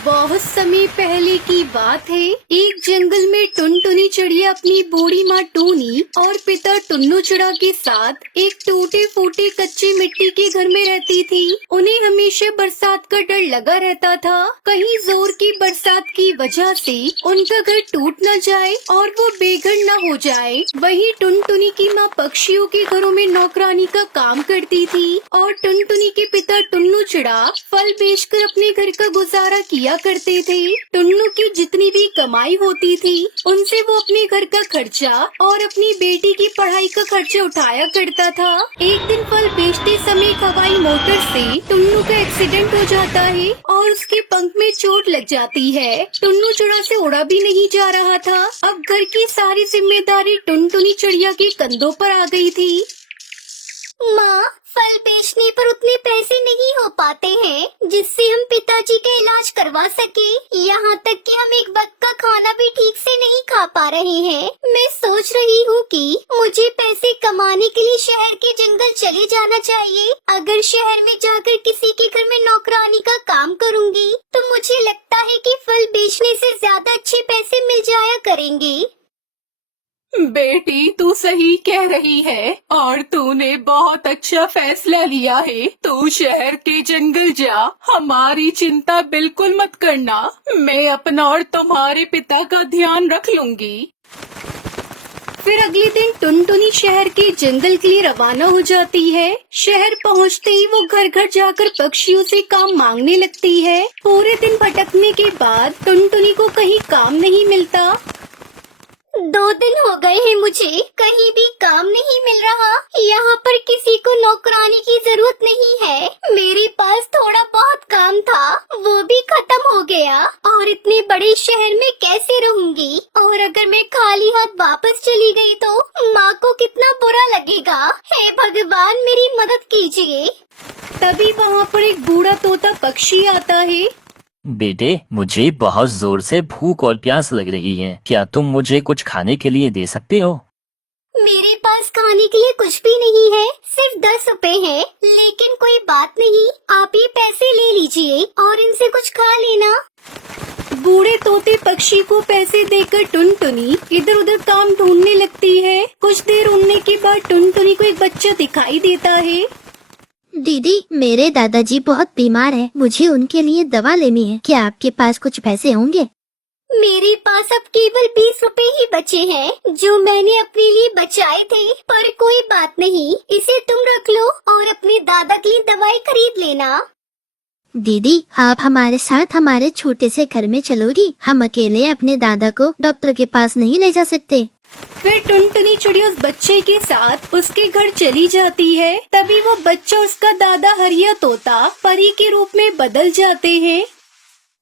बहुत समय पहले की बात है। एक जंगल में टुनटुनी चिड़िया अपनी बूढ़ी माँ टूनी और पिता टुन्नू चिड़ा के साथ एक टूटे फूटे कच्चे मिट्टी के घर में रहती थी। उन्हें हमेशा बरसात का डर लगा रहता था, कहीं जोर की बरसात की वजह से उनका घर टूट न जाए और वो बेघर न हो जाए। वहीं टुनटुनी की माँ पक्षियों के घरों में नौकरानी का काम करती थी और टुनटुनी के पिता टुन्नू चिड़ा फल बेचकर अपने घर का गुजारा किया करते थे। टुन्नू की जितनी भी कमाई होती थी उनसे वो अपने घर का खर्चा और अपनी बेटी की पढ़ाई का खर्चा उठाया करता था। एक दिन फल बेचते समय एक हवाई मोटर से टुन्नू का एक्सीडेंट हो जाता है और उसके पंख में चोट लग जाती है। टुन्नू चिड़ा से उड़ा भी नहीं जा रहा था। अब घर की सारी जिम्मेदारी टुनटुनी चिड़िया के कंधों पर आ गई थी। माँ, फल बेचने पर उतने पैसे नहीं हो पाते हैं जिससे हम पिताजी का इलाज करवा सके। यहाँ तक कि हम एक वक्त का खाना भी ठीक से नहीं खा पा रहे हैं। मैं सोच रही हूँ कि मुझे पैसे कमाने के लिए शहर के जंगल चले जाना चाहिए। अगर शहर में जाकर किसी के घर में नौकरानी का काम करूँगी तो मुझे लगता है कि फल बेचने से ज्यादा अच्छे पैसे मिल जाया करेंगे। बेटी, तू सही कह रही है और तूने बहुत अच्छा फैसला लिया है। तू शहर के जंगल जा, हमारी चिंता बिल्कुल मत करना। मैं अपना और तुम्हारे पिता का ध्यान रख लूंगी। फिर अगले दिन टुनटुनी शहर के जंगल के लिए रवाना हो जाती है। शहर पहुंचते ही वो घर घर जाकर पक्षियों से काम मांगने लगती है। पूरे दिन भटकने के बाद टुनटुनी को कहीं काम नहीं मिलता। 2 दिन हो गए हैं, मुझे कहीं भी काम नहीं मिल रहा। यहाँ पर किसी को नौकरानी की जरूरत नहीं है। मेरे पास थोड़ा बहुत काम था, वो भी खत्म हो गया और इतने बड़े शहर में कैसे रहूंगी। और अगर मैं खाली हाथ वापस चली गई तो माँ को कितना बुरा लगेगा। हे भगवान, मेरी मदद कीजिए। तभी वहाँ पर एक बूढ़ा तोता पक्षी आता है। बेटे, मुझे बहुत जोर से भूख और प्यास लग रही है। क्या तुम मुझे कुछ खाने के लिए दे सकते हो? मेरे पास खाने के लिए कुछ भी नहीं है, सिर्फ 10 रुपए है। लेकिन कोई बात नहीं, आप ये पैसे ले लीजिए और इनसे कुछ खा लेना। बूढ़े तोते पक्षी को पैसे देकर टुनटुनी इधर उधर काम ढूंढने लगती है। कुछ देर उड़ने के बाद टुनटुनी को एक बच्चा दिखाई देता है। दीदी, मेरे दादाजी बहुत बीमार हैं। मुझे उनके लिए दवा लेनी है। क्या आपके पास कुछ पैसे होंगे? मेरे पास अब केवल 20 रुपए ही बचे हैं जो मैंने अपने लिए बचाए थे। पर कोई बात नहीं, इसे तुम रख लो और अपने दादा की दवाई खरीद लेना। दीदी, आप हमारे साथ हमारे छोटे से घर में चलोगी? हम अकेले अपने दादा को डॉक्टर के पास नहीं ले जा सकते। फिर टुनटुनी चिड़िया उस बच्चे के साथ उसके घर चली जाती है। तभी वो बच्चा उसका दादा हरिया तोता परी के रूप में बदल जाते हैं।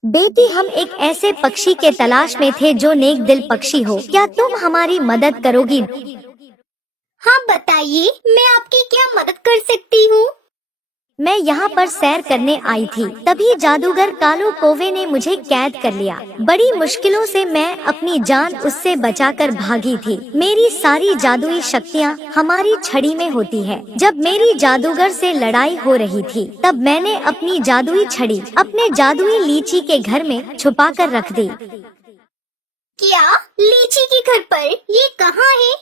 बेटी, हम एक ऐसे पक्षी के तलाश में थे जो नेक दिल पक्षी हो। क्या तुम हमारी मदद करोगी? हाँ, बताइए, मैं आपकी क्या मदद कर सकती हूँ? मैं यहाँ पर सैर करने आई थी, तभी जादूगर कालू कौवे ने मुझे कैद कर लिया। बड़ी मुश्किलों से मैं अपनी जान उससे बचाकर भागी थी। मेरी सारी जादुई शक्तियाँ हमारी छड़ी में होती है। जब मेरी जादूगर से लड़ाई हो रही थी तब मैंने अपनी जादुई छड़ी अपने जादुई लीची के घर में छुपा कर रख दी। क्या? लीची के घर पर? ये कहाँ है?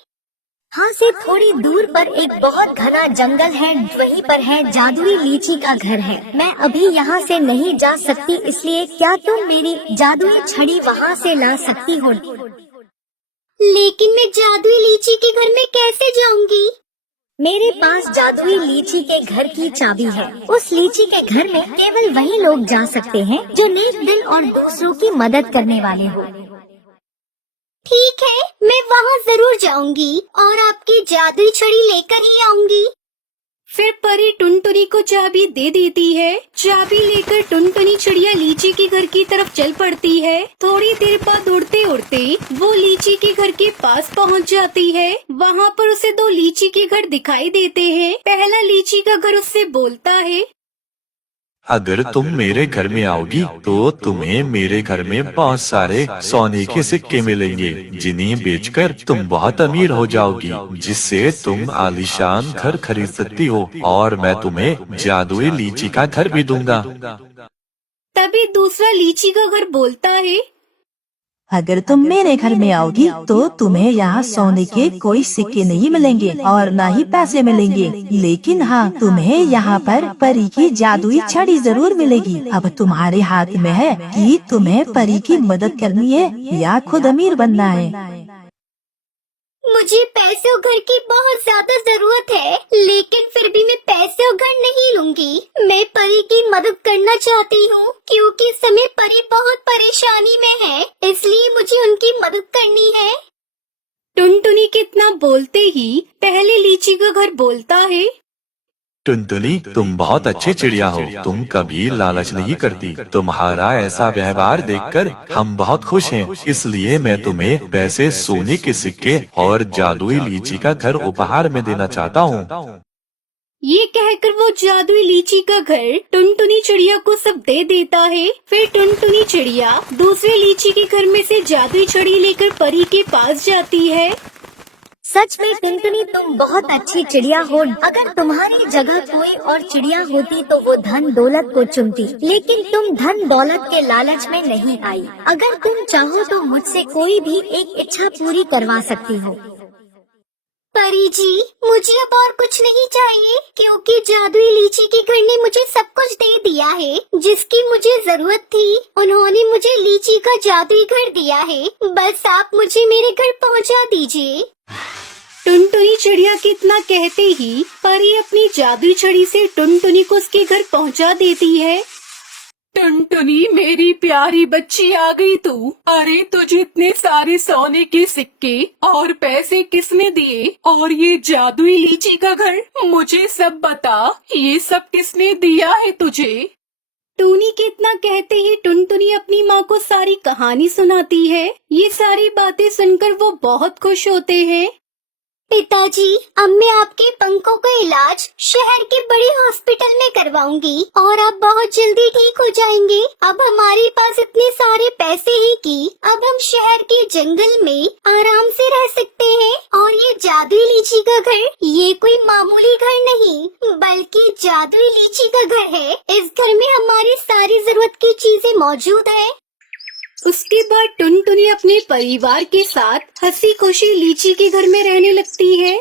यहाँ से थोड़ी दूर पर एक बहुत घना जंगल है, वहीं पर है जादुई लीची का घर है। मैं अभी यहाँ से नहीं जा सकती, इसलिए क्या तुम मेरी जादुई छड़ी वहाँ से ला सकती हो? लेकिन मैं जादुई लीची के घर में कैसे जाऊँगी? मेरे पास जादुई लीची के घर की चाबी है। उस लीची के घर में केवल वही लोग जा सकते हैं जो नेक दिल और दूसरों की मदद करने वाले हो। ठीक है, मैं वहाँ जरूर जाऊंगी और आपकी जादुई छड़ी लेकर ही आऊंगी। फिर परी टुनटुनी को चाबी दे देती है। चाबी लेकर टुनटुनी चिड़िया लीची के घर की तरफ चल पड़ती है। थोड़ी देर बाद उड़ते उड़ते वो लीची के घर के पास पहुंच जाती है। वहाँ पर उसे 2 लीची के घर दिखाई देते हैं। पहला लीची का घर उससे बोलता है, अगर तुम मेरे घर में आओगी तो तुम्हें मेरे घर में बहुत सारे सोने के सिक्के मिलेंगे, जिन्हें बेचकर तुम बहुत अमीर हो जाओगी, जिससे तुम आलीशान घर खरीद सकती हो और मैं तुम्हें जादुई लीची का घर भी दूंगा। तभी दूसरा लीची का घर बोलता है, अगर तुम मेरे घर में आओगी तो तुम्हें यहाँ सोने के कोई सिक्के नहीं मिलेंगे और न ही पैसे मिलेंगे, लेकिन हाँ तुम्हें यहाँ पर परी की जादुई छड़ी जरूर मिलेगी। अब तुम्हारे हाथ में है कि तुम्हें परी की मदद करनी है या खुद अमीर बनना है। मुझे पैसे और घर की बहुत ज्यादा जरूरत है, लेकिन फिर भी मैं पैसे और घर नहीं लूंगी। मैं परी की मदद करना चाहती हूँ क्योंकि इस समय परी बहुत परेशानी में है, इसलिए मुझे उनकी मदद करनी है। टुनटुनी के इतना बोलते ही पहले लीची का घर बोलता है, टुनटुनी तुम बहुत अच्छे चिड़िया हो, तुम कभी लालच नहीं करती। तुम्हारा ऐसा व्यवहार देखकर हम बहुत खुश हैं, इसलिए मैं तुम्हें पैसे, सोने के सिक्के और जादुई लीची का घर उपहार में देना चाहता हूँ। ये कहकर वो जादुई लीची का घर टुनटुनी चिड़िया को सब दे देता है। फिर टुनटुनी चिड़िया दूसरे लीची के घर में से जादुई छड़ी लेकर परी के पास जाती है। सच में टुनटुनी तुम बहुत अच्छी चिड़िया हो। अगर तुम्हारी जगह कोई और चिड़िया होती तो वो धन दौलत को चुनती, लेकिन तुम धन दौलत के लालच में नहीं आई। अगर तुम चाहो तो मुझसे कोई भी एक इच्छा पूरी करवा सकती हो। परी जी, मुझे अब और कुछ नहीं चाहिए क्योंकि जादुई लीची के घर ने मुझे सब कुछ दे दिया है जिसकी मुझे जरूरत थी। उन्होंने मुझे लीची का जादुई घर दिया है, बस आप मुझे मेरे घर पहुंचा दीजिए। टुनटुनी चिड़िया के इतना कहते ही परी अपनी जादुई छड़ी से टुनटुनी को उसके घर पहुंचा देती है। टुनटुनी मेरी प्यारी बच्ची आ गई तू। अरे तुझे इतने सारे सोने के सिक्के और पैसे किसने दिए और ये जादुई लीची का घर, मुझे सब बता, ये सब किसने दिया है तुझे? टूनी के इतना कहते ही टुनटुनी अपनी माँ को सारी कहानी सुनाती है। ये सारी बातें सुनकर वो बहुत खुश होते हैं। पिताजी, अब मैं आपके पंखों का इलाज शहर के बड़े हॉस्पिटल में करवाऊंगी और आप बहुत जल्दी ठीक हो जाएंगे। अब हमारे पास इतने सारे पैसे हैं कि अब हम शहर के जंगल में आराम से रह सकते हैं। और ये जादुई लीची का घर, ये कोई मामूली घर नहीं बल्कि जादुई लीची का घर है। इस घर में हमारी सारी जरूरत की चीजें मौजूद है। उसके बाद टुनटुनी अपने परिवार के साथ हंसी खुशी लीची के घर में रहने लगती है।